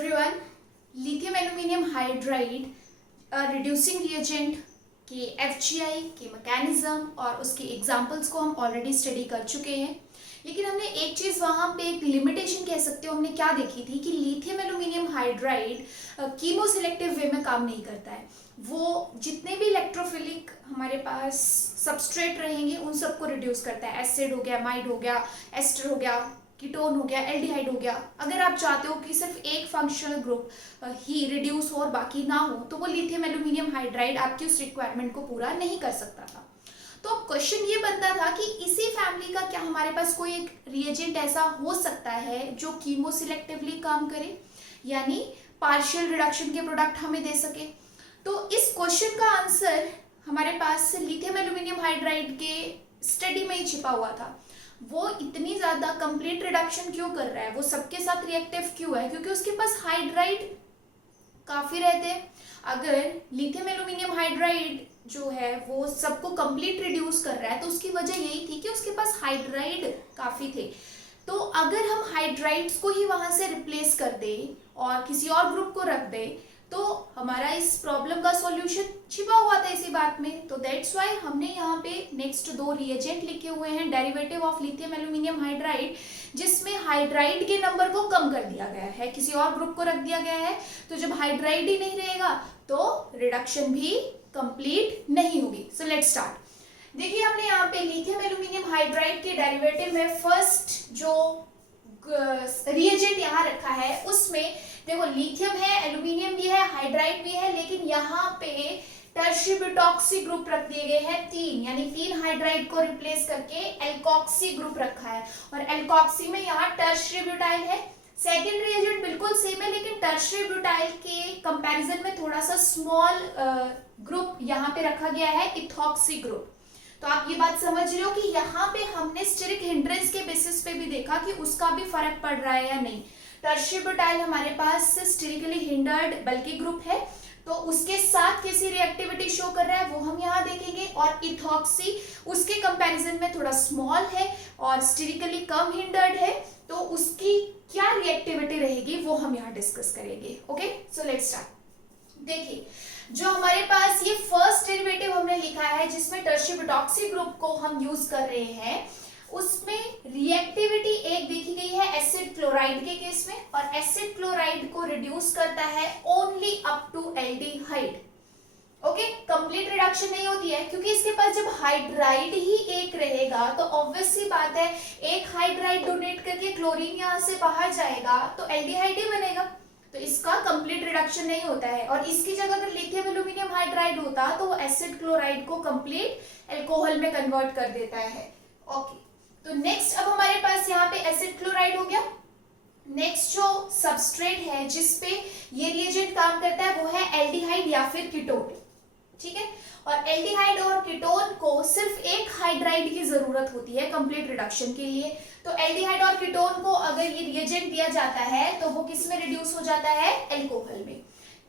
Everyone, lithium aluminium hydride reducing reagent के एफजीआई के mechanism और उसके एग्जांपल्स को हम ऑलरेडी स्टडी कर चुके हैं। लेकिन हमने एक चीज़ वहाँ पे एक लिमिटेशन कह सकते हो हमने क्या देखी थी कि lithium aluminium hydride chemoselective way में काम नहीं करता है। वो जितने भी इलेक्ट्रोफिलिक हमारे पास सबस्ट्रेट रहेंगे उन सबको रिड्यूस करता है। एसिड हो गया, अमाइड हो गया, एस्टर हो गया, कीटोन हो गया, एल्डिहाइड हो गया। अगर आप चाहते हो कि सिर्फ एक फंक्शनल ग्रुप ही रिड्यूस हो और बाकी ना हो तो वो लिथियम एल्यूमिनियम हाइड्राइड आपकी उस रिक्वायरमेंट को पूरा नहीं कर सकता था। तो क्वेश्चन ये बनता था कि इसी फैमिली का क्या हमारे पास कोई एक रिएजेंट ऐसा हो सकता है जो कीमो सिलेक्टिवली काम करे, यानी पार्शियल रिडक्शन के प्रोडक्ट हमें दे सके। तो इस क्वेश्चन का आंसर हमारे पास लिथियम एल्यूमिनियम हाइड्राइड के स्टडी में ही छिपा हुआ था। वो इतनी ज्यादा कंप्लीट रिडक्शन क्यों कर रहा है, वो सबके साथ रिएक्टिव क्यों है, क्योंकि उसके पास हाइड्राइड काफी रहते हैं। अगर लिथियम एल्यूमिनियम हाइड्राइड जो है वो सबको कंप्लीट रिड्यूस कर रहा है तो उसकी वजह यही थी कि उसके पास हाइड्राइड काफी थे। तो अगर हम हाइड्राइड्स को ही वहां से रिप्लेस कर दे और किसी और ग्रुप को रख दे तो हमारा इस प्रॉब्लम का सॉल्यूशन छिपा हुआ था इसी बात में। तो दैट्स वाई हमने यहाँ पे नेक्स्ट दो रिएजेंट लिखे हुए हैं derivative of lithium aluminium hydride, जिसमें हाइड्राइड के नंबर को कम कर दिया गया है, किसी और ग्रुप को रख दिया गया है। तो जब हाइड्राइड ही नहीं रहेगा तो रिडक्शन भी कंप्लीट नहीं होगी। So let's start. देखिए हमने यहाँ पे लिथियम एल्यूमिनियम हाइड्राइड के डेरिवेटिव में फर्स्ट जो रिएजेंट यहाँ रखा है उसमें देखो लिथियम है, एल्यूमिनियम भी है, हाइड्राइड भी है, लेकिन यहाँ पे टर्शियरी ब्यूटॉक्सी ग्रुप रख दिए गए हैं तीन, यानी तीन हाइड्राइड को रिप्लेस करके एल्कोक्सी ग्रुप रखा है। और एल्कोक्सी में यहाँ टर्शियरी ब्यूटाइल है। सेकेंड रिएजेंट बिल्कुल सेम है लेकिन टर्शियरी ब्यूटाइल के कंपैरिजन में थोड़ा सा स्मॉल ग्रुप यहाँ पे रखा गया है, इथॉक्सी ग्रुप। तो आप ये बात समझ रहे हो कि यहाँ पे हमने स्टेरिक हिंड्रेंस के बेसिस पे भी देखा कि उसका भी फर्क पड़ रहा है या नहीं। टर्शियरी ब्यूटाइल हमारे पास स्टेरिकली हिंडर्ड बल्कि ग्रुप है तो उसके साथ कैसी रिएक्टिविटी शो कर रहा है वो हम यहाँ देखेंगे। और इथॉक्सी उसके कंपैरिजन में थोड़ा स्मॉल है और स्टेरिकली कम हिंडर्ड है तो उसकी क्या रिएक्टिविटी रहेगी वो हम यहाँ डिस्कस करेंगे। Okay, so let's start. देखिए जो हमारे पास ये फर्स्ट डेरिवेटिव हमने लिखा है जिसमें टर्शियरी ब्यूटॉक्सी ग्रुप को हम यूज कर रहे हैं, उसमें रिएक्टिविटी एक देखी गई है एसिड क्लोराइड के केस में, और एसिड क्लोराइड को रिड्यूस करता है only up to aldehyde. Okay, complete reduction नहीं होती है क्योंकि इसके पास जब हाइड्राइड ही एक रहेगा तो ऑब्वियस सी बात है एक हाइड्राइड डोनेट करके क्लोरीन यहाँ से बाहर जाएगा तो एल्डिहाइड ही बनेगा, तो इसका कंप्लीट रिडक्शन नहीं होता है। और इसकी जगह अगर लिथियम एल्यूमिनियम हाइड्राइड होता तो वो एसिड क्लोराइड को कंप्लीट अल्कोहल में कन्वर्ट कर देता है। ओके, तो नेक्स्ट अब हमारे पास यहाँ पे एसिड क्लोराइड हो गया। नेक्स्ट जो सबस्ट्रेट है जिसपे ये रिएजेंट काम करता है वो है एल्डिहाइड या फिर कीटोन। ठीक है, और एल्डिहाइड और कीटोन को सिर्फ एक हाइड्राइड की जरूरत होती है कंप्लीट रिडक्शन के लिए। तो एल्डिहाइड और कीटोन को अगर ये रिएजेंट दिया जाता है तो वो किस में रिड्यूस हो जाता है, अल्कोहल में।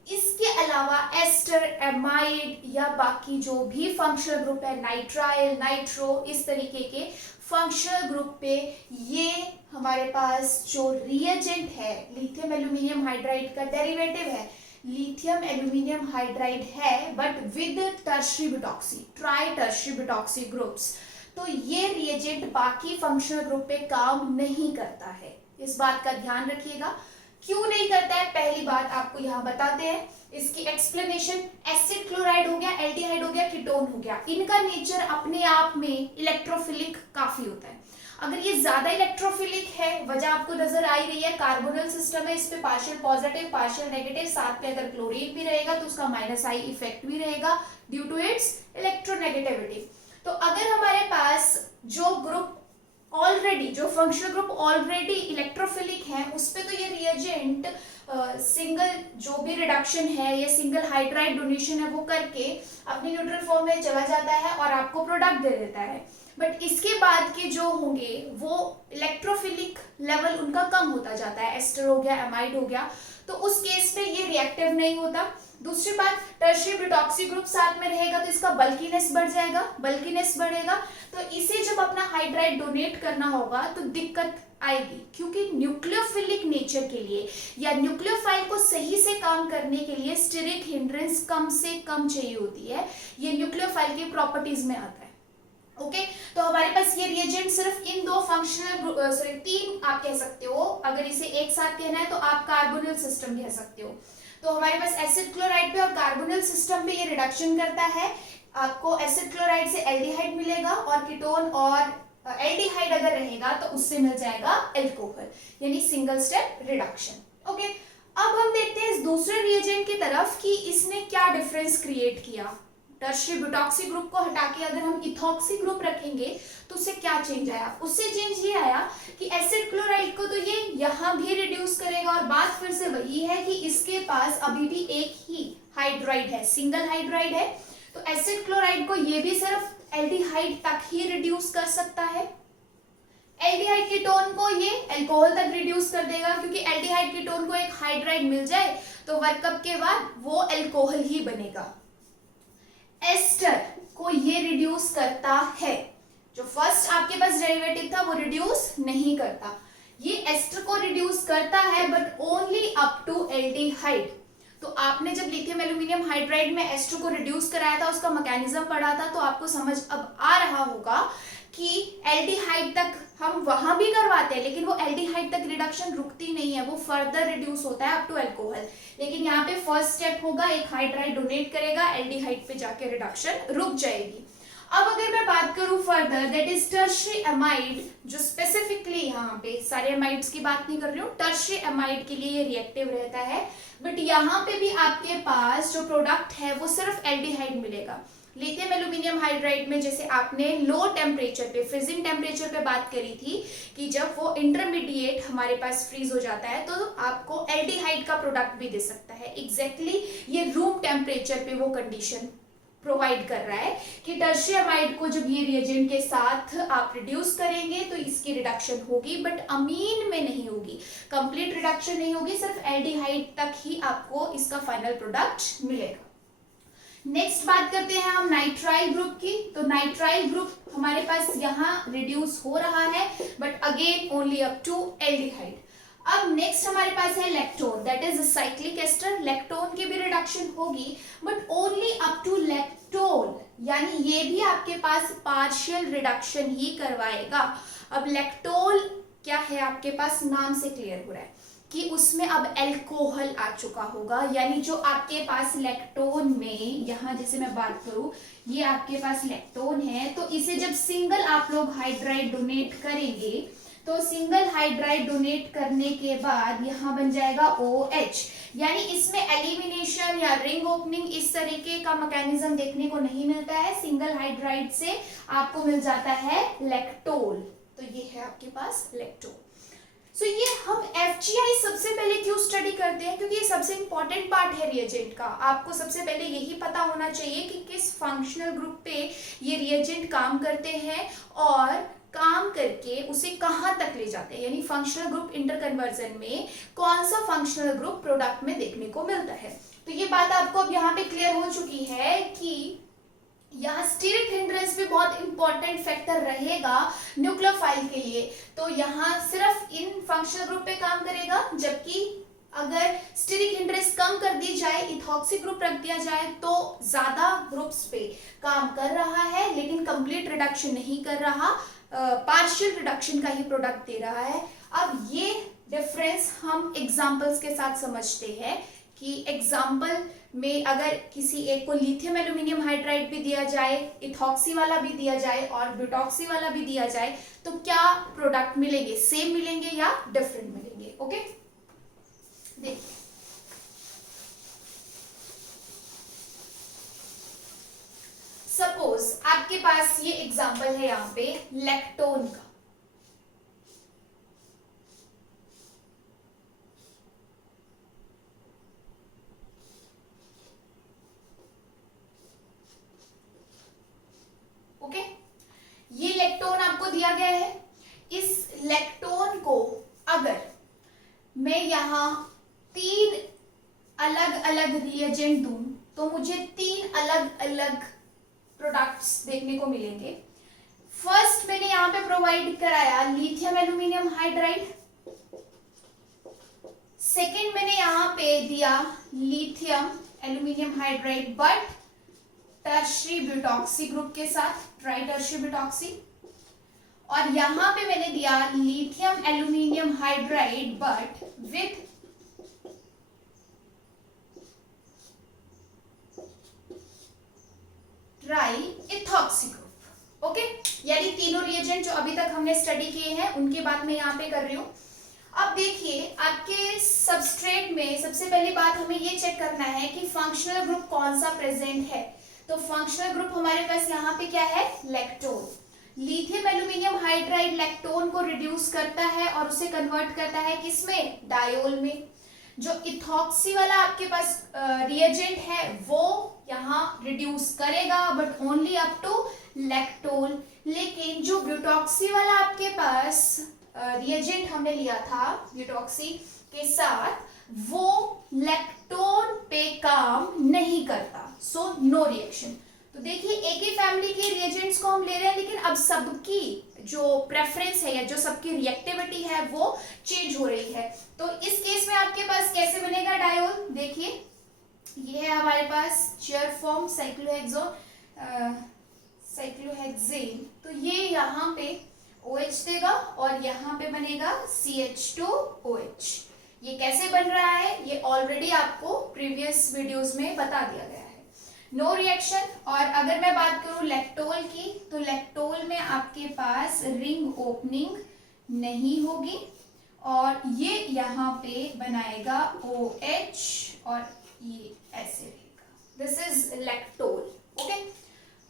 इसके अलावा एस्टर, एमाइड या बाकी जो भी फंक्शनल ग्रुप है, नाइट्राइल, नाइट्रो, इस तरीके के फंक्शनल ग्रुप पे ये हमारे पास जो रिएजेंट है लिथियम एल्यूमिनियम हाइड्राइड का डेरिवेटिव है, लिथियम एल्यूमिनियम हाइड्राइड है but with tertiary butoxy, tri tertiary butoxy groups. तो ये रिएजेंट बाकी फंक्शनल ग्रुप पे काम नहीं करता है, इस बात का ध्यान रखिएगा। क्यों नहीं करता है पहली बात आपको यहाँ बताते हैं, इसकी एक्सप्लेनेशन। एसिड क्लोराइड हो गया, एल्डिहाइड हो गया, कीटोन हो गया, इनका नेचर अपने आप में इलेक्ट्रोफिलिक काफी होता है। अगर ये ज्यादा इलेक्ट्रोफिलिक है, वजह आपको नजर आ ही रही है, कार्बोनल सिस्टम है, इस पे पार्शियल पॉजिटिव पार्शियल नेगेटिव, साथ में अगर क्लोरीन भी रहेगा तो उसका माइनस आई इफेक्ट भी रहेगा ड्यू टू इट्स इलेक्ट्रोनेगेटिविटी। तो अगर हमारे पास जो ग्रुप ऑलरेडी, जो फंक्शनल ग्रुप ऑलरेडी इलेक्ट्रोफिलिक है उस पे तो ये रिएजेंट सिंगल जो भी रिडक्शन है या सिंगल हाइड्राइड डोनेशन है वो करके अपने न्यूट्रल फॉर्म में चला जाता है और आपको प्रोडक्ट दे देता है। बट इसके बाद के जो होंगे वो इलेक्ट्रोफिलिक लेवल उनका कम होता जाता है, एस्टर हो गया, एमाइड हो गया, तो उस केस में ये रिएक्टिव नहीं होता। दूसरी बात, टर्शियरी ब्यूटॉक्सी ग्रुप साथ में रहेगा तो इसका बल्कीनेस बढ़ जाएगा, बल्कीनेस बढ़ेगा तो इसे जब अपना हाइड्राइड डोनेट करना होगा तो दिक्कत आएगी, क्योंकि न्यूक्लियोफिलिक नेचर के लिए या न्यूक्लियोफाइल को सही से काम करने के लिए स्टेरिक हिंड्रेंस कम से कम चाहिए होती है। ये न्यूक्लियोफाइल की प्रॉपर्टीज में आता है। ओके, तो हमारे पास ये रिएजेंट सिर्फ इन दो फंक्शनल सॉरी तीन आप कह सकते हो, अगर इसे एक साथ कहना है तो आप कार्बोनिल सिस्टम कह सकते हो। तो हमारे पास एसिड क्लोराइड पे और कार्बोनिल सिस्टम पे ये रिडक्शन करता है। आपको एसिड क्लोराइड से एल्डिहाइड मिलेगा और कीटोन और एल्डिहाइड अगर रहेगा तो उससे मिल जाएगा एल्कोहल, यानी सिंगल स्टेप रिडक्शन। ओके, अब हम देखते हैं इस दूसरे रिएजेंट की तरफ कि इसने क्या डिफरेंस क्रिएट किया। टर्शियरी ब्यूटॉक्सी ग्रुप को हटा के अगर हम इथॉक्सी ग्रुप रखेंगे तो उससे क्या चेंज आया। उससे चेंज ये आया कि एसिड क्लोराइड को तो ये यहाँ भी रिड्यूस करेगा, और बात फिर से वही है कि इसके पास अभी भी एक ही हाइड्राइड है, सिंगल हाइड्राइड है। तो एसिड क्लोराइड को ये भी सिर्फ एल्डिहाइड तक ही रिड्यूस कर सकता है। एल्डिहाइड कीटोन को ये अल्कोहल तक रिड्यूस कर देगा, क्योंकि एल्डिहाइड कीटोन को एक हाइड्राइड मिल जाए तो वर्कअप के बाद वो अल्कोहल ही बनेगा। एस्टर को ये रिड्यूस करता है, जो फर्स्ट आपके पास डेरिवेटिव था वो रिड्यूस नहीं करता। ये एस्टर को रिड्यूस करता है but only up to aldehyde. तो आपने जब लिथियम एल्यूमिनियम हाइड्राइड में एस्टर को रिड्यूस कराया था, उसका मैकेनिज्म पढ़ा था, तो आपको समझ अब आ रहा होगा कि एल्डिहाइड तक हम वहां भी करवाते हैं, लेकिन वो एल्डिहाइड तक रिडक्शन रुकती नहीं है, वो फर्दर रिड्यूस होता है अप टू अल्कोहल। लेकिन यहाँ पे फर्स्ट स्टेप होगा, एक हाइड्राइड डोनेट करेगा, एल्डिहाइड पे जाके रिडक्शन रुक जाएगी। अब अगर मैं बात करूं further, that is tertiary amide, जो स्पेसिफिकली यहाँ पे सारे अमाइड्स की बात नहीं कर रही हूँ, टर्शियरी अमाइड के लिए ये रिएक्टिव रहता है। बट यहाँ पे भी आपके पास जो प्रोडक्ट है वो सिर्फ एल्डिहाइड मिलेगा। लिथियम एल्यूमिनियम हाइड्राइड में जैसे आपने लो टेम्परेचर पे, फ्रीजिंग टेम्परेचर पे बात करी थी कि जब वो इंटरमीडिएट हमारे पास फ्रीज हो जाता है तो आपको एल्डिहाइड का प्रोडक्ट भी दे सकता है। एग्जैक्टली ये रूम टेम्परेचर पे वो कंडीशन प्रोवाइड कर रहा है कि टर्शियरी अमाइड को जब ये रिएजेंट के साथ आप रिड्यूस करेंगे तो इसकी रिडक्शन होगी, बट अमीन में नहीं होगी, कंप्लीट रिडक्शन नहीं होगी, सिर्फ एल्डिहाइड तक ही आपको इसका फाइनल प्रोडक्ट मिलेगा। नेक्स्ट बात करते हैं हम नाइट्राइल ग्रुप की। तो नाइट्राइल ग्रुप हमारे पास यहाँ रिड्यूस हो रहा है but again only up to aldehyde. अब नेक्स्ट हमारे पास है lactone, that is cyclic ester. Lactone की भी रिडक्शन होगी but only up to lactol, यानी ये भी आपके पास पार्शियल रिडक्शन ही करवाएगा। अब लैक्टोल क्या है आपके पास, नाम से क्लियर हो रहा है कि उसमें अब अल्कोहल आ चुका होगा, यानी जो आपके पास लैक्टोन में, यहाँ जैसे मैं बात करूं, ये आपके पास लैक्टोन है, तो इसे जब सिंगल आप लोग हाइड्राइड डोनेट करेंगे तो सिंगल हाइड्राइड डोनेट करने के बाद यहाँ बन जाएगा OH, यानी इसमें एलिमिनेशन या रिंग ओपनिंग इस तरीके का मैकेनिज्म देखने को नहीं मिलता है। सिंगल हाइड्राइड से आपको मिल जाता है लैक्टोल, तो ये है आपके पास लैक्टोल। सो ये हम FGI सबसे पहले क्यों स्टडी करते हैं, क्योंकि ये सबसे इंपॉर्टेंट पार्ट है रिएजेंट का। आपको सबसे पहले यही पता होना चाहिए कि किस फंक्शनल ग्रुप पे ये रिएजेंट काम करते हैं और काम करके उसे कहाँ तक ले जाते हैं, यानी फंक्शनल ग्रुप इंटरकन्वर्जन में कौन सा फंक्शनल ग्रुप प्रोडक्ट में देखने को मिलता है। तो ये बात आपको अब यहाँ पे क्लियर हो चुकी है कि यहाँ स्टीरिक हिंड्रेंस भी बहुत इंपॉर्टेंट फैक्टर रहेगा न्यूक्लियोफाइल के लिए। तो यहाँ सिर्फ इन फंक्शनल ग्रुप पे काम करेगा, जबकि अगर स्टीरिक हिंड्रेंस कम कर दी जाए, इथॉक्सी ग्रुप रख दिया जाए तो ज्यादा ग्रुप्स पे काम कर रहा है, लेकिन कंप्लीट रिडक्शन नहीं कर रहा, पार्शियल रिडक्शन का ही प्रोडक्ट दे रहा है। अब ये डिफरेंस हम एग्जांपल्स के साथ समझते हैं कि एग्जांपल में अगर किसी एक को लिथियम एल्यूमिनियम हाइड्राइड भी दिया जाए, इथॉक्सी वाला भी दिया जाए और ब्यूटॉक्सी वाला भी दिया जाए, तो क्या प्रोडक्ट मिलेंगे, सेम मिलेंगे या डिफरेंट मिलेंगे। ओके, देखिए सपोज आपके पास ये एग्जांपल है यहाँ पे लैक्टोन का। ओके, ये लैक्टोन आपको दिया गया है। इस लैक्टोन को अगर मैं यहाँ तीन अलग अलग रिएजेंट दूं तो मुझे तीन अलग अलग प्रोडक्ट्स देखने को मिलेंगे। फर्स्ट मैंने यहाँ पे प्रोवाइड कराया लिथियम एल्यूमिनियम हाइड्राइड, सेकेंड मैंने यहाँ पे दिया lithium aluminium hydride but tertiary butoxy group के साथ, ट्राई टर्शियरी ब्यूटॉक्सी, और यहां पे मैंने दिया lithium aluminium hydride but with try ethoxy group. Okay, यानी तीनों रिएजेंट जो अभी तक हमने स्टडी किए हैं उनकी बात मैं यहाँ पे कर रही हूँ। अब देखिए आपके सबस्ट्रेट में सबसे पहली बात हमें ये चेक करना है कि फंक्शनल ग्रुप कौन सा प्रेजेंट है। तो फंक्शनल ग्रुप हमारे पास यहाँ पे क्या है, lactone. Lithium aluminium hydride lactone को रिड्यूस करता है और उसे कन्वर्ट करता है किसमें, डायोल में। जो इथॉक्सी वाला आपके पास रिएजेंट है वो यहाँ रिड्यूस करेगा but only up to lactone. लेकिन जो ब्यूटॉक्सी वाला आपके पास रिएजेंट हमने लिया था ब्यूटॉक्सी के साथ, वो लैक्टोन पे काम नहीं करता, सो नो रिएक्शन। तो देखिए एक ही फैमिली के रिएजेंट्स को हम ले रहे हैं लेकिन अब सबकी जो प्रेफरेंस है या जो सबकी रिएक्टिविटी है वो चेंज हो रही है। तो इस केस में आपके पास कैसे बनेगा डायोल, देखिए ये है हमारे पास चेयर फॉर्म साइक्लोहेक्सेन, तो ये यहाँ पे OH देगा और यहाँ पे बनेगा CH2OH। ये कैसे बन रहा है ये ऑलरेडी आपको प्रीवियस वीडियोस में बता दिया गया है, नो रिएक्शन। और अगर मैं बात करूं लैक्टोल की, तो लैक्टोल में आपके पास रिंग ओपनिंग नहीं होगी और ये यहाँ पे बनाएगा OH और ये ऐसे रहेगा, दिस इज लैक्टोल। ओके,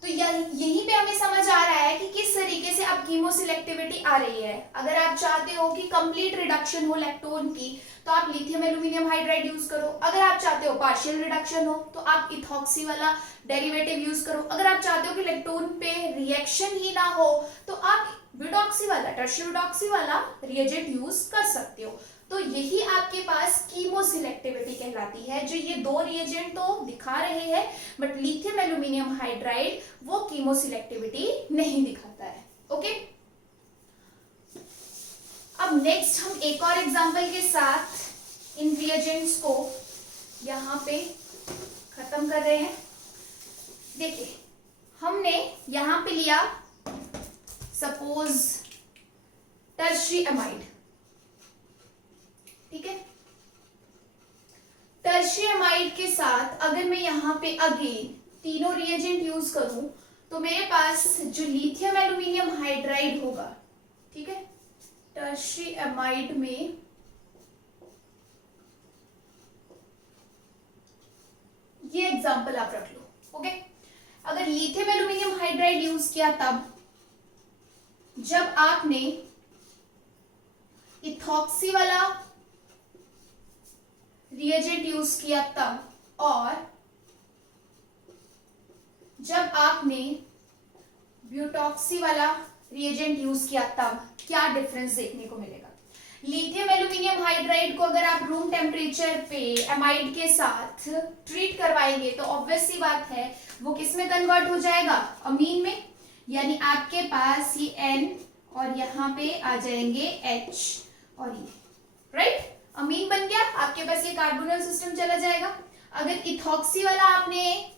तो यहीं पे हमें समझ आ रहा है कि किस तरीके से अब कीमो सिलेक्टिविटी आ रही है। अगर आप चाहते हो कि कंप्लीट रिडक्शन हो लैक्टोन की तो आप लिथियम एल्यूमिनियम हाइड्राइड यूज करो, अगर आप चाहते हो पार्शियल रिडक्शन हो तो आप इथॉक्सी वाला डेरिवेटिव यूज करो, अगर आप चाहते हो कि लैक्टोन पे रिएक्शन ही ना हो तो आप ब्यूटॉक्सी वाला टर्शियरी ब्यूटॉक्सी वाला रिएजेंट यूज कर सकते हो। तो यही आपके पास कीमो सिलेक्टिविटी कहलाती है। जो ये दो रिएजेंट तो दिखा रहे हैं बट लिथियम एल्यूमिनियम हाइड्राइड वो कीमो सिलेक्टिविटी नहीं दिखाता है। ओके, अब नेक्स्ट हम एक और एग्जांपल के साथ इन रिएजेंट्स को यहाँ पे खत्म कर रहे हैं। देखिए हमने यहाँ पे लिया सपोज टर्शियरी अमाइड, ठीक है। टर्शियरी अमाइड के साथ अगर मैं यहाँ पे अगेन तीनों रिएजेंट यूज करूं तो मेरे पास जो लिथियम एल्यूमिनियम हाइड्राइड होगा, ठीक है, टर्शियरी अमाइड में ये एग्जांपल आप रख लो। ओके, अगर लिथियम एल्यूमिनियम हाइड्राइड यूज किया तब जब आपने इथॉक्सी वाला रिएजेंट यूज किया तब, और जब आपने ब्यूटॉक्सी वाला रिएजेंट यूज किया तब क्या डिफरेंस देखने को मिलेगा। लिथियम एल्यूमिनियम हाइड्राइड को अगर आप रूम टेम्परेचर पे एमाइड के साथ ट्रीट करवाएंगे तो ऑब्वियस सी बात है वो किस में कन्वर्ट हो जाएगा, अमीन में। यानी आपके पास ये N और यहाँ पे आ जाएंगे H और ये, राइट, अमीन बन गया। आपके पास ये कार्बोनल सिस्टम चला जाएगा। अगर इथॉक्सी वाला आपने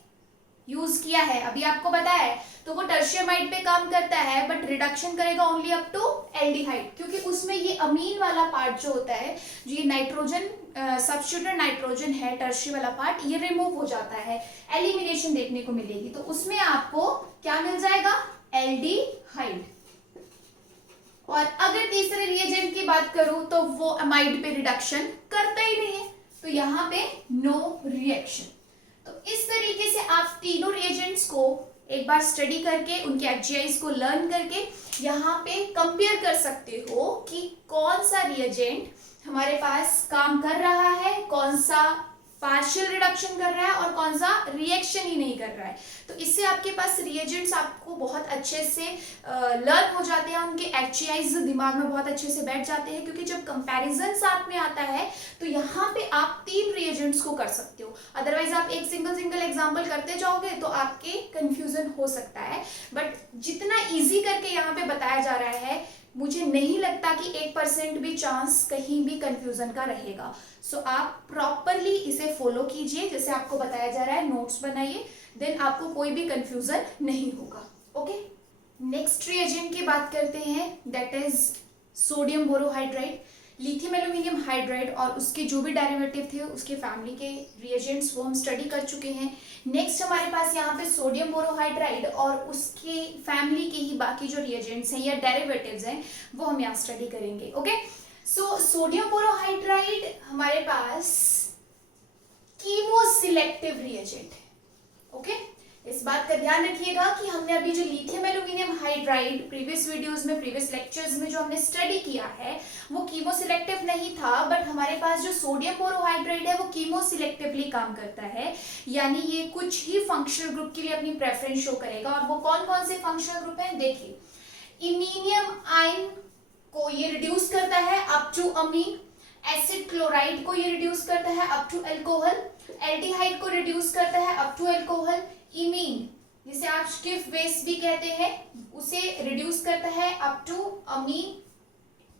यूज किया है, अभी आपको बताया है, तो वो टर्शियमाइड पे काम करता है बट रिडक्शन करेगा ओनली अप टू एल्डिहाइड, क्योंकि उसमें ये अमीन वाला पार्ट जो होता है, जो ये नाइट्रोजन सब्स्टिट्यूटेड नाइट्रोजन है, टर्शियरी वाला पार्ट ये रिमूव हो जाता है, एलिमिनेशन देखने को मिलेगी। तो उसमें आपको क्या मिल जाएगा, एल्डिहाइड। और अगर तीसरे रिएजेंट की बात करूं तो वो अमाइड पे रिडक्शन करता ही नहीं है, तो यहाँ पे नो रिएक्शन। तो इस तरीके से आप तीनों रिएजेंट्स को एक बार स्टडी करके उनके एचजीआईज को लर्न करके यहाँ पे कंपेयर कर सकते हो कि कौन सा रिएजेंट हमारे पास काम कर रहा है, कौन सा पार्शियल रिडक्शन कर रहा है और कौन सा रिएक्शन ही नहीं कर रहा है। तो इससे आपके पास रिएजेंट्स आपको बहुत अच्छे से लर्न हो जाते हैं, उनके एचआईज दिमाग में बहुत अच्छे से बैठ जाते हैं, क्योंकि जब कंपैरिजन साथ में आता है तो यहाँ पे आप 3 रिएजेंट्स को कर सकते हो। अदरवाइज आप एक सिंगल एग्जाम्पल करते जाओगे तो आपके कंफ्यूजन हो सकता है। बट जितना ईजी करके यहाँ पे बताया जा रहा है, मुझे नहीं लगता कि 1% भी चांस कहीं भी कंफ्यूजन का रहेगा। सो आप प्रॉपरली इसे फॉलो कीजिए जैसे आपको बताया जा रहा है, नोट्स बनाइए, देन आपको कोई भी कंफ्यूजन नहीं होगा। ओके, नेक्स्ट रिएजेंट की बात करते हैं, that is sodium borohydride. Lithium aluminium hydride और उसके जो भी डेरिवेटिव थे उसके फैमिली के रिएजेंट्स वो हम स्टडी कर चुके हैं। नेक्स्ट हमारे पास यहाँ पे सोडियम बोरोहाइड्राइड और उसके फैमिली के ही बाकी जो रिएजेंट्स हैं या डेरिवेटिव्स हैं वो हम यहाँ स्टडी करेंगे। ओके, सो सोडियम बोरोहाइड्राइड हमारे पास कीमो सिलेक्टिव रिएजेंट है। ओके, इस बात का ध्यान रखिएगा कि हमने अभी जो lithium aluminium hydride previous videos में, प्रीवियस लेक्चर्स में जो हमने स्टडी किया है वो कीमो सिलेक्टिव नहीं था, बट हमारे पास जो सोडियम बोरोहाइड्राइड है वो कीमो सिलेक्टिवली काम करता है। यानी ये कुछ ही फंक्शनल ग्रुप के लिए अपनी प्रेफरेंस शो करेगा। और वो कौन कौन से फंक्शनल ग्रुप हैं देखिए, इमीनियम आयन को ये रिड्यूस करता है up to amine, acid chloride को ये रिड्यूस करता है अप टू अल्कोहल, एल्डिहाइड को रिड्यूस करता है अप टू अल्कोहल, इमीन जिसे आप स्टिफ बेस भी कहते हैं उसे रिड्यूस करता है अप टू अमीन,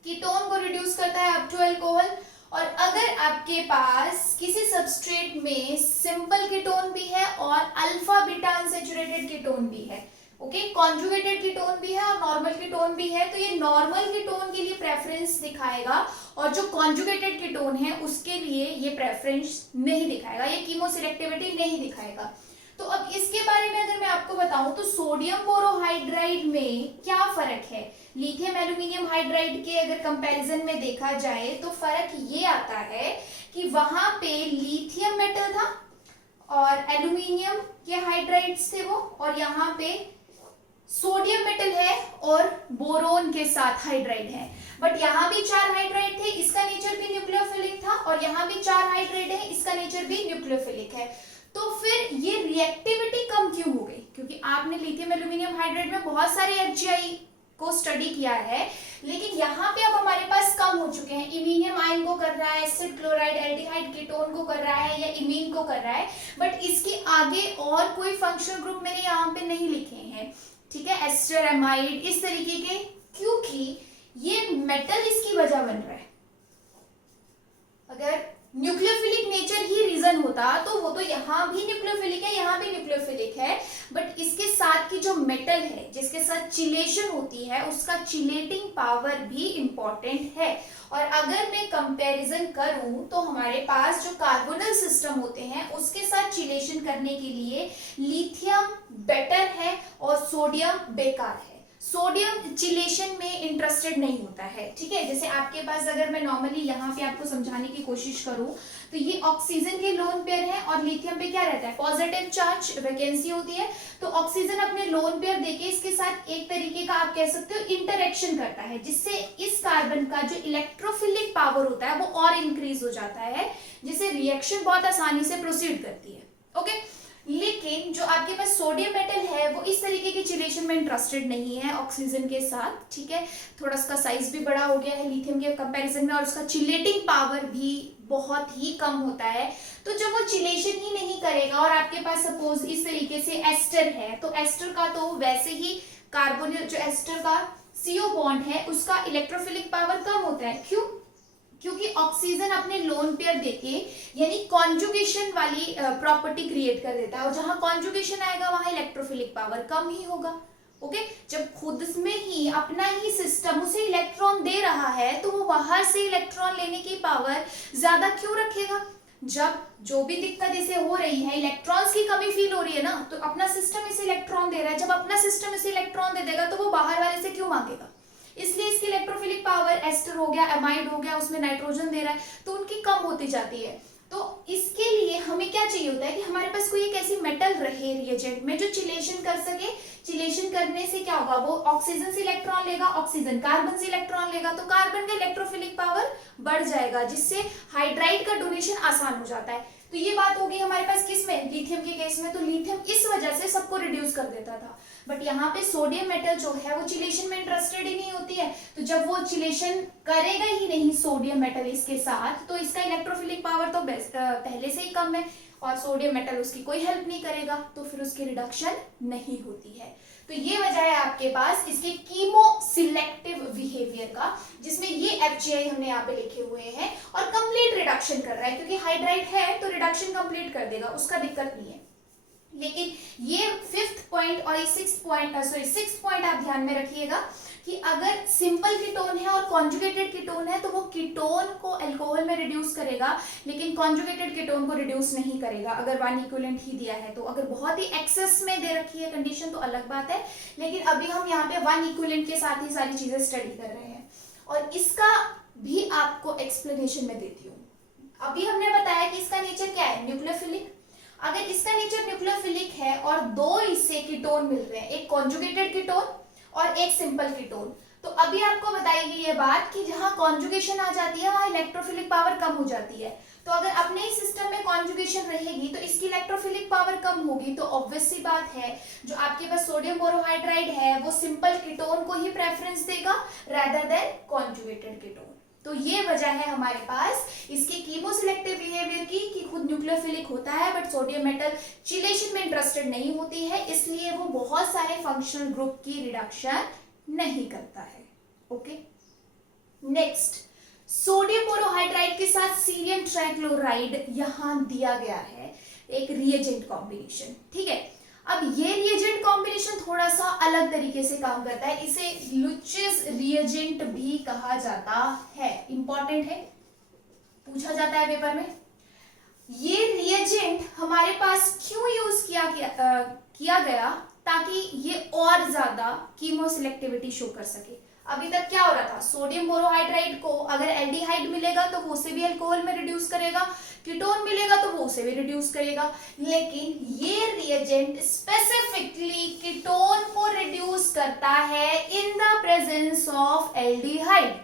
कीटोन को रिड्यूस करता है अप टू अल्कोहल। और अगर आपके पास किसी सबस्ट्रेट में सिंपल कीटोन भी है और अल्फा बीटा अनसैचुरेटेड कीटोन भी है, ओके, कॉन्जुगेटेड कीटोन भी है और नॉर्मल कीटोन भी है, तो ये नॉर्मल कीटोन के लिए प्रेफरेंस दिखाएगा और जो कॉन्जुगेटेड कीटोन है उसके लिए ये प्रेफरेंस नहीं दिखाएगा, ये कीमो सिलेक्टिविटी नहीं दिखाएगा। तो अब इसके बारे में अगर मैं आपको बताऊं तो सोडियम बोरोहाइड्राइड में क्या फर्क है लिथियम एल्यूमिनियम हाइड्राइड के अगर कंपैरिजन में देखा जाए तो फर्क ये आता है कि वहां पे लिथियम मेटल था और एल्यूमिनियम के हाइड्राइड्स थे वो, और यहाँ पे सोडियम मेटल है और बोरोन के साथ हाइड्राइड है। बट यहाँ भी 4 हाइड्राइड थे, इसका नेचर भी न्यूक्लियोफिलिक था, और यहाँ भी 4 हाइड्राइड है, इसका नेचर भी न्यूक्लियोफिलिक है। तो फिर ये रिएक्टिविटी कम क्यों हो गई? क्योंकि आपने लिथियम एल्यूमिनियम हाइड्राइड में बहुत सारे एफजीआई को स्टडी किया है, लेकिन यहाँ पे अब हमारे पास कम हो चुके हैं। इमीनियम आयन को कर रहा है, एसिड क्लोराइड एल्डिहाइड कीटोन को कर रहा है या इमीन को कर रहा है, बट इसके आगे और कोई फंक्शनल ग्रुप मैंने यहाँ पे नहीं लिखे हैं, ठीक है, एस्टर एमाइड इस तरीके के, क्योंकि ये मेटल इसकी वजह बन रहा है। अगर न्यूक्लियोफिलिक नेचर ही रीजन होता तो वो तो यहाँ भी न्यूक्लियोफिलिक है, यहाँ भी न्यूक्लियोफिलिक है, बट इसके साथ की जो मेटल है जिसके साथ चिलेशन होती है उसका चिलेटिंग पावर भी इंपॉर्टेंट है। और अगर मैं कंपैरिजन करूं तो हमारे पास जो कार्बोनल सिस्टम होते हैं उसके साथ चिलेशन करने के लिए लिथियम बेटर है और सोडियम बेकार है। सोडियम चिलेशन में इंटरेस्टेड नहीं होता है, ठीक है। जैसे आपके पास अगर मैं नॉर्मली यहाँ पे आपको समझाने की कोशिश करूँ तो ये ऑक्सीजन के लोन पेयर है और लिथियम पे क्या रहता है, पॉजिटिव चार्ज वैकेंसी होती है, तो ऑक्सीजन अपने लोन पेयर देके इसके साथ एक तरीके का आप कह सकते हो इंटरेक्शन करता है, जिससे इस कार्बन का जो इलेक्ट्रोफिलिक पावर होता है वो और इंक्रीज हो जाता है, जिससे रिएक्शन बहुत आसानी से प्रोसीड करती है। ओके, लेकिन जो आपके पास सोडियम मेटल है वो इस तरीके की चिलेशन में इंटरेस्टेड नहीं है ऑक्सीजन के साथ, ठीक है। थोड़ा उसका साइज भी बड़ा हो गया है लिथियम के कंपैरिजन में और उसका चिलेटिंग पावर भी बहुत ही कम होता है। तो जब वो चिलेशन ही नहीं करेगा और आपके पास सपोज इस तरीके से एस्टर है, तो एस्टर का तो वैसे ही कार्बोनिल जो एस्टर का CO बॉन्ड है उसका इलेक्ट्रोफिलिक पावर कम होता है। क्यों? क्योंकि ऑक्सीजन अपने लोन पेयर देके यानी कॉन्जुगेशन वाली प्रॉपर्टी क्रिएट कर देता है, और जहां कॉन्जुगेशन आएगा वहां इलेक्ट्रोफिलिक पावर कम ही होगा। ओके, जब खुद में ही अपना ही सिस्टम उसे इलेक्ट्रॉन दे रहा है तो वो बाहर से इलेक्ट्रॉन लेने की पावर ज्यादा क्यों रखेगा? जब जो भी दिक्कत इसे हो रही है, इलेक्ट्रॉन्स की कमी फील हो रही है ना, तो अपना सिस्टम इसे इलेक्ट्रॉन दे रहा है, जब अपना सिस्टम इसे इलेक्ट्रॉन दे देगा तो वो बाहर वाले से क्यों मांगेगा? इसलिए इसकी इलेक्ट्रोफिलिक पावर, एस्टर हो गया, एमाइड हो गया, उसमें नाइट्रोजन दे रहा है तो उनकी कम होती जाती है। तो इसके लिए हमें क्या चाहिए होता है कि हमारे पास कोई एक ऐसी मेटल रहे रिएजेंट में जो चिलेशन कर सके, चिलेशन करने से क्या होगा, वो ऑक्सीजन से इलेक्ट्रॉन लेगा, ऑक्सीजन कार्बन से इलेक्ट्रॉन लेगा, तो कार्बन का इलेक्ट्रोफिलिक पावर बढ़ जाएगा, जिससे हाइड्राइड का डोनेशन आसान हो जाता है। तो ये बात होगी हमारे पास किस में, लिथियम के केस में। तो लिथियम इस वजह से सबको रिड्यूस कर देता था, बट यहाँ पे सोडियम मेटल जो है वो चिलेशन में इंटरेस्टेड ही नहीं होती है। तो जब वो चिलेशन करेगा ही नहीं सोडियम मेटल इसके साथ, तो इसका इलेक्ट्रोफिलिक पावर तो पहले से ही कम है, और सोडियम मेटल उसकी कोई हेल्प नहीं करेगा, तो फिर उसकी रिडक्शन नहीं होती है। तो ये वजह है आपके पास इसके कीमो सिलेक्टिव बिहेवियर का, जिसमें ये FGI हमने यहाँ पे लिखे हुए हैं, और कंप्लीट रिडक्शन कर रहा है, क्योंकि हाइड्राइड है तो रिडक्शन कंप्लीट कर देगा, उसका दिक्कत नहीं है। लेकिन ये 5th पॉइंट और ये 6th पॉइंट आप ध्यान में रखिएगा कि अगर सिंपल कीटोन है और कॉन्जुगेटेड कीटोन है तो वो कीटोन को अल्कोहल में रिड्यूस करेगा, लेकिन कॉन्जुगेटेड कीटोन को रिड्यूस नहीं करेगा अगर 1 इक्विवेलेंट ही दिया है तो। अगर बहुत ही एक्सेस में दे रखी है कंडीशन तो अलग बात है, लेकिन अभी हम यहाँ पे 1 इक्विवेलेंट के साथ ही सारी चीजें स्टडी कर रहे हैं, और इसका भी आपको एक्सप्लेनेशन में देती हूँ। अभी हमने बताया कि इसका नेचर क्या है, न्यूक्लियोफिलिक। अगर इसका नेचर न्यूक्लियोफिलिक है और दो इससे कीटोन मिल रहे हैं, एक कॉन्जुगेटेड कीटोन और एक सिंपल कीटोन, तो अभी आपको बताएगी ये बात कि जहां कॉन्जुगेशन आ जाती है वहां इलेक्ट्रोफिलिक पावर कम हो जाती है। तो अगर अपने ही सिस्टम में कॉन्जुगेशन रहेगी तो इसकी इलेक्ट्रोफिलिक पावर कम होगी, तो ऑब्वियस सी बात है जो आपके पास सोडियम बोरोहाइड्राइड है वो सिंपल कीटोन को ही प्रेफरेंस देगा रादर देन कॉन्जुगेटेड कीटोन। तो ये वजह है हमारे पास इसके कीमोसिलेक्टिव बिहेवियर की कि खुद न्यूक्लियोफिलिक होता है बट सोडियम मेटल चिलेशन में इंटरेस्टेड नहीं होती है, इसलिए वो बहुत सारे फंक्शनल ग्रुप की रिडक्शन नहीं करता है। ओके, नेक्स्ट सोडियम बोरोहाइड्राइड के साथ सीरियम ट्राइक्लोराइड यहां दिया गया है एक रिएजेंट कॉम्बिनेशन। ठीक है, अब ये रिएजेंट कॉम्बिनेशन थोड़ा सा अलग तरीके से काम करता है, इसे लुचिस रिएजेंट भी कहा जाता है। इंपॉर्टेंट है, पूछा जाता है पेपर में। ये रिएजेंट हमारे पास क्यों यूज किया गया, ताकि ये और ज्यादा कीमोसिलेक्टिविटी शो कर सके। अभी तक क्या हो रहा था, सोडियम बोरोहाइड्राइड को अगर एल्डिहाइड मिलेगा तो वो उसे भी अल्कोहल में रिड्यूस करेगा, कीटोन मिलेगा तो वो उसे भी रिड्यूस करेगा, लेकिन ये रिएजेंट स्पेसिफिकली कीटोन को रिड्यूस करता है in the presence of aldehyde.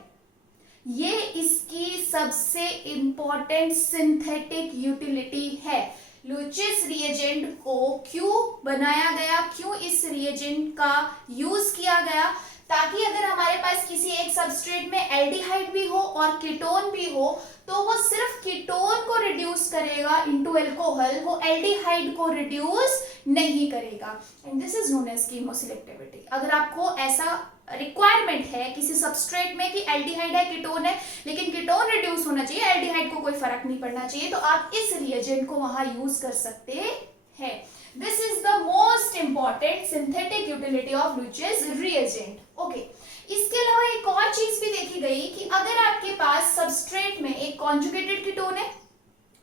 ये इसकी सबसे इंपॉर्टेंट सिंथेटिक यूटिलिटी है। लुचिस रिएजेंट को क्यों बनाया गया, क्यों इस रिएजेंट का यूज किया गया, ताकि अगर हमारे पास किसी एक सबस्ट्रेट में एल्डिहाइड भी हो और कीटोन भी हो तो वो सिर्फ कीटोन को रिड्यूस करेगा इनटू अल्कोहल, वो एल्डिहाइड को रिड्यूस नहीं करेगा, and this is known as chemoselectivity. अगर आपको ऐसा रिक्वायरमेंट है किसी सबस्ट्रेट में कि एल्डिहाइड है कीटोन है लेकिन कीटोन रिड्यूस होना चाहिए, एल्डिहाइड को कोई फर्क नहीं पड़ना चाहिए, तो आप इस रिएजेंट को वहां यूज कर सकते हैं। This is the most important synthetic utility of Lütjes reagent. Okay. इसके अलावा एक और चीज भी देखी गई कि अगर आपके पास सबस्ट्रेट में एक कॉन्जुगेटेड कीटोन है,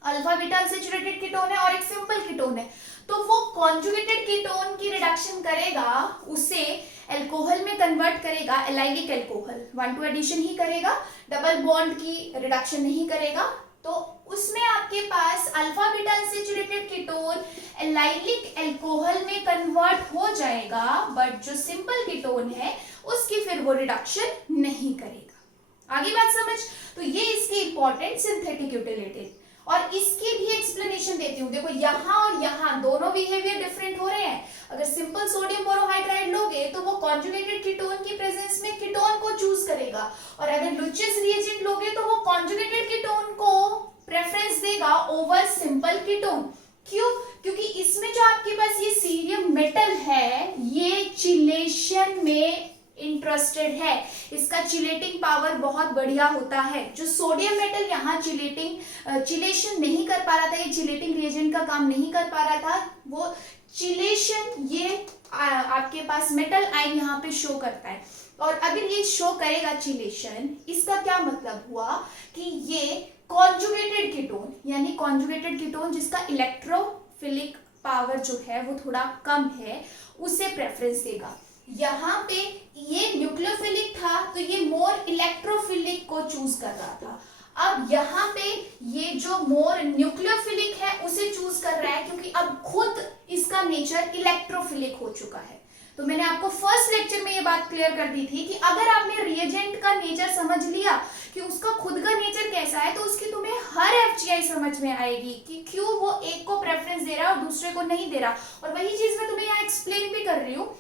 अल्फा बीटा अनसैचुरेटेड कीटोन है और एक सिंपल कीटोन है, तो वो कॉन्जुगेटेड कीटोन की रिडक्शन करेगा, उसे अल्कोहल में कन्वर्ट करेगा, एलाइलिक अल्कोहल 1-2 एडिशन ही करेगा, डबल बॉन्ड की रिडक्शन नहीं करेगा, तो उसमें आपके पास alpha beta unsaturated ketone allylic alcohol में कन्वर्ट हो जाएगा, बट जो सिंपल कीटोन है उसकी फिर वो रिडक्शन नहीं करेगा। आगे बात समझ, तो ये इसकी इंपॉर्टेंट सिंथेटिक यूटिलिटी, और इसकी भी एक्सप्लेनेशन देती हूँ। देखो यहाँ और यहाँ दोनों बिहेवियर डिफरेंट हो रहे हैं। अगर सिंपल सोडियम बोरोहाइड्राइड लोगे तो वो कॉन्जुगेटेड कीटोन की प्रेजेंस में कीटोन को चूज करेगा, और अगर लुचिस रिएजेंट लोगे तो वो कॉन्जुगेटेड कीटोन को प्रेफरेंस देगा ओवर सिंपल कीटोन। क्यों? क्योंकि इसमें जो आपके पास ये सीरियम मेटल है ये चिलेशन में इंटरेस्टेड है, इसका चिलेटिंग पावर बहुत बढ़िया होता है। जो सोडियम मेटल यहाँ चिलेशन नहीं कर पा रहा था, ये चिलेटिंग रिएजेंट का काम नहीं कर पा रहा था, वो चिलेशन ये आपके पास मेटल आयन यहाँ पे शो करता है, और अगर ये शो करेगा चिलेशन, इसका क्या मतलब हुआ कि ये कॉन्जुगेटेड कीटोन, यानी कॉन्जुगेटेड कीटोन जिसका इलेक्ट्रोफिलिक पावर जो है वो थोड़ा कम है, उसे प्रेफरेंस देगा। यहाँ पे ये न्यूक्लियोफिलिक था तो ये मोर इलेक्ट्रोफिलिक को चूज कर रहा था, अब यहाँ पे ये जो मोर न्यूक्लियोफिलिक है उसे चूज कर रहा है, क्योंकि अब खुद इसका नेचर इलेक्ट्रोफिलिक हो चुका है। तो मैंने आपको फर्स्ट लेक्चर में ये बात क्लियर कर दी थी कि अगर आपने रिएजेंट का नेचर समझ लिया कि उसका खुद का नेचर कैसा है, तो उसकी तुम्हें हर एफजीआई समझ में आएगी कि क्यों वो एक को प्रेफरेंस दे रहा है और दूसरे को नहीं दे रहा। और वही चीज मैं तुम्हें यहाँ एक्सप्लेन भी कर रही हूँ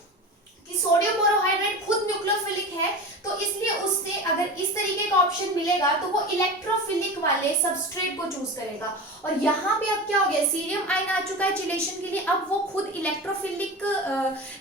कि सोडियम बोरोहाइड्रेट खुद न्यूक्लियोफिलिक है, तो इसलिए उससे अगर इस तरीके का ऑप्शन मिलेगा तो वो इलेक्ट्रोफिलिक वाले सबस्ट्रेट को चूज करेगा। और यहाँ पे अब क्या हो गया, सीरियम आयन आ चुका है चिलेशन के लिए, अब वो खुद इलेक्ट्रोफिलिक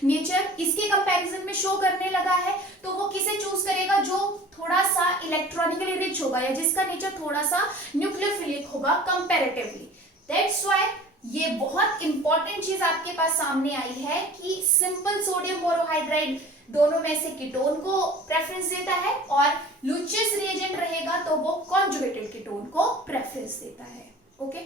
नेचर इसके कंपैरिजन में शो करने लगा है, तो वो किसे चूज करेगा, जो थोड़ा सा इलेक्ट्रॉनिकली रिच होगा या जिसका नेचर थोड़ा सा न्यूक्लियोफिलिक होगा कंपैरेटिवली। दैट्स व्हाई ये बहुत इंपॉर्टेंट चीज आपके पास सामने आई है कि सिंपल सोडियम बोरोहाइड्राइड दोनों में से कीटोन को प्रेफरेंस देता है, और लुचियस रिएजेंट रहेगा तो वो कॉन्जुगेटेड कीटोन को प्रेफरेंस देता है। ओके,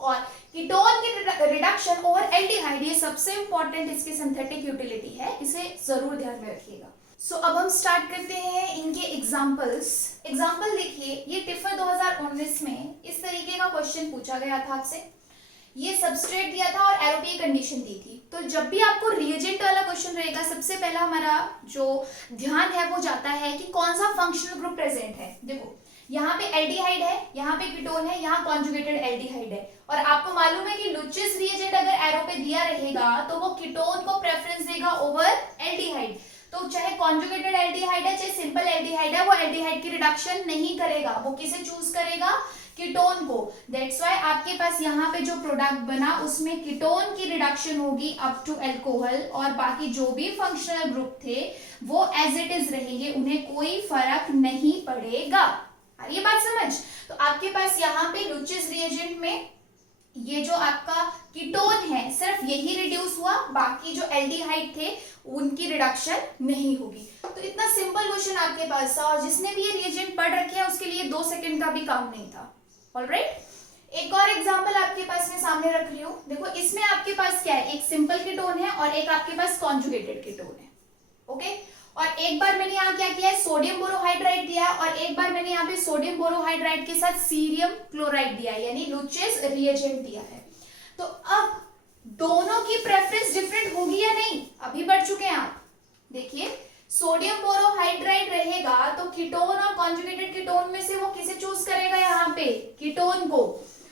और कीटोन की रिडक्शन ओवर एल्डिहाइड ये सबसे इंपॉर्टेंट इसकी सिंथेटिक यूटिलिटी है, इसे जरूर ध्यान में रखिएगा। सो अब हम स्टार्ट करते हैं इनके एग्जाम्पल्स। एग्जाम्पल देखिए, ये टिफर 2019 में इस तरीके का क्वेश्चन पूछा गया था आपसे। ये सबस्ट्रेट दिया था और एरोपी कंडीशन दी थी। तो जब भी आपको रिएजेंट वाला क्वेश्चन रहेगा, सबसे पहला हमारा जो ध्यान है वो जाता है कि कौन सा फंक्शनल ग्रुप प्रेजेंट है। देखो यहाँ पे एल्डिहाइड है, यहाँ पे कीटोन है, यहाँ कॉन्जुगेटेड एल्डिहाइड है, और आपको मालूम है कि लुचियस रिएजेंट अगर एरो पे दिया रहेगा तो वो कीटोन को प्रेफरेंस देगा ओवर एल्डिहाइड। तो चाहे कॉन्जुगेटेड एल्डिहाइड है चाहे सिंपल एल्डिहाइड है, वो एल्डिहाइड की रिडक्शन नहीं करेगा, वो किसे चूज करेगा, कीटोन को। दैट्स व्हाई आपके पास यहाँ पे जो प्रोडक्ट बना उसमें कीटोन की रिडक्शन होगी अप टू अल्कोहल, और बाकी जो भी फंक्शनल ग्रुप थे वो एज इट इज रहेंगे, उन्हें कोई फर्क नहीं पड़ेगा। ये बात समझ। तो आपके पास यहाँ पे लुचियस रिएजेंट में ये जो आपका कीटोन है सिर्फ यही रिड्यूस हुआ, बाकी जो एल्डिहाइड थे उनकी रिडक्शन नहीं होगी। तो इतना सिंपल क्वेश्चन आपके पास था, और जिसने भी ये रिएजेंट पढ़ रखे हैं उसके लिए 2 सेकंड का भी काम नहीं था। ऑलराइट, एक और एग्जांपल आपके पास मैं सामने रख रही हूँ। देखो इसमें आपके पास क्या है, एक सिंपल कीटोन है और एक आपके पास कॉन्जुगेटेड कीटोन है। ओके, और एक बार मैंने यहाँ क्या किया है, सोडियम बोरोहाइड्राइड दिया, और एक बार मैंने यहाँ पे सोडियम बोरोहाइड्राइड के साथ सीरियम क्लोराइड दिया, यानी लुचियस रिएजेंट दिया है। तो अब दोनों की प्रेफरेंस डिफरेंट होगी या नहीं, अभी बढ़ चुके हैं आप। देखिए सोडियम बोरोहाइड्राइड रहेगा तो कीटोन और कॉन्जुगेटेड कीटोन में से वो किसे चूज करेगा, यहाँ पे कीटोन को।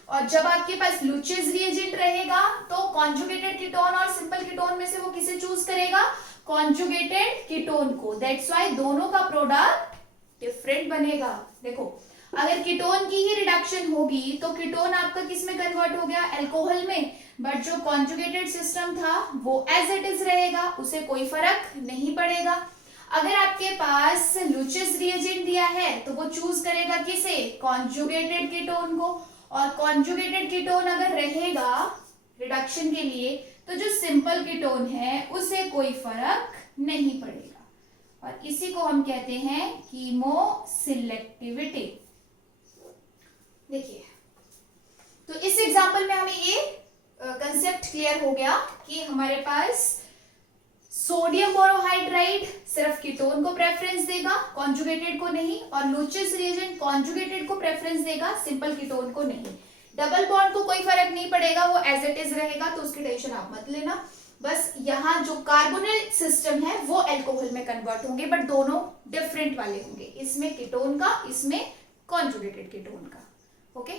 और जब आपके पास लुचियस रिएजेंट रहेगा तो कॉन्जुगेटेड कीटोन और सिंपल कीटोन में से वो किसे चूज करेगा, कॉन्जुगेटेड कीटोन को। दैट्स व्हाई दोनों का प्रोडक्ट डिफरेंट बनेगा। देखो अगर कीटोन की ही रिडक्शन होगी तो कीटोन आपका किस में कन्वर्ट हो गया, अल्कोहल में, बट जो कॉन्जुगेटेड सिस्टम था वो एज इट इज रहेगा, उसे कोई फर्क नहीं पड़ेगा। अगर आपके पास लुचियस रिएजेंट दिया है तो वो चूज करेगा किसे, कॉन्जुगेटेड कीटोन को, और कॉन्जुगेटेड कीटोन अगर रहेगा रिडक्शन के लिए तो जो सिंपल कीटोन है उसे कोई फर्क नहीं पड़ेगा, और इसी को हम कहते हैं कीमो सिलेक्टिविटी। देखिए तो इस एग्जांपल में हमें ये कंसेप्ट क्लियर हो गया कि हमारे पास सोडियम बोरोहाइड्राइड सिर्फ कीटोन को प्रेफरेंस देगा, कॉन्जुगेटेड को नहीं, और लुचियस रिएजेंट कॉन्जुगेटेड को प्रेफरेंस देगा, सिंपल कीटोन को नहीं। डबल बॉन्ड को कोई फर्क नहीं पड़ेगा, वो एज इट इज रहेगा, तो उसकी टेंशन आप मत लेना। बस यहाँ जो कार्बोनिल सिस्टम है वो अल्कोहल में कन्वर्ट होंगे, बट दोनों डिफरेंट वाले होंगे, इसमें कीटोन का, इसमें कॉन्जुगेटेड कीटोन का। ओके